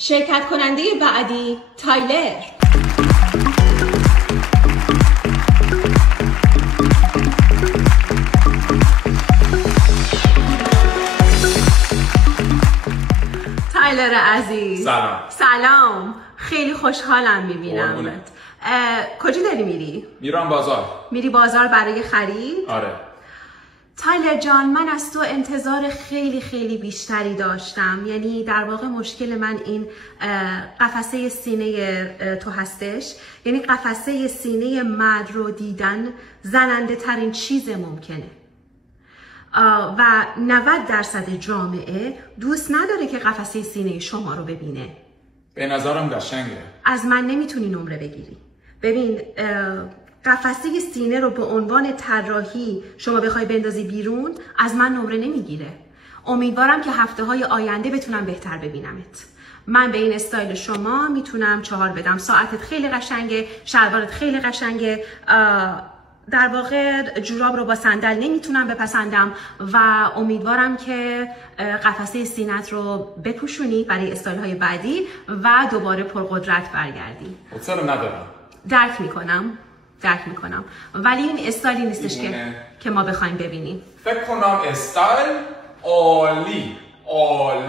شرکت کننده بعدی تایلر. تایلر عزیز، سلام. خیلی خوشحالم میبینم. کجا داری میری؟ میرم بازار. میری بازار برای خرید؟ آره. تایلر جان، من از تو انتظار خیلی بیشتری داشتم. یعنی در واقع مشکل من این قفسه سینه تو هستش. یعنی قفسه سینه مرد رو دیدن زننده ترین چیز ممکنه و 90% جامعه دوست نداره که قفسه سینه شما رو ببینه. به نظرم قشنگه. از من نمیتونی نمره بگیری. ببین، قفسه سینه رو به عنوان طراحی شما بخوای بندازی بیرون، از من نمره نمیگیره. امیدوارم که هفته‌های آینده بتونم بهتر ببینمت. من به این استایل شما میتونم 4 بدم. ساعتت خیلی قشنگه، شلوارت خیلی قشنگه. در واقع جوراب رو با صندل نمیتونم بپسندم و امیدوارم که قفسه سینت رو بپوشونی برای استایل های بعدی و دوباره پرقدرت برگردی. حوصله ندارم. درک میکنم ولی این استایلی نیستش که ما بخوایم ببینیم. فکر کنم استایل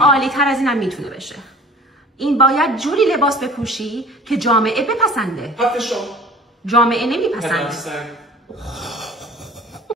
عالی تر از اینم میتونه بشه. این باید جوری لباس بپوشی که جامعه بپسنده. حتی شو جامعه نمیپسنده.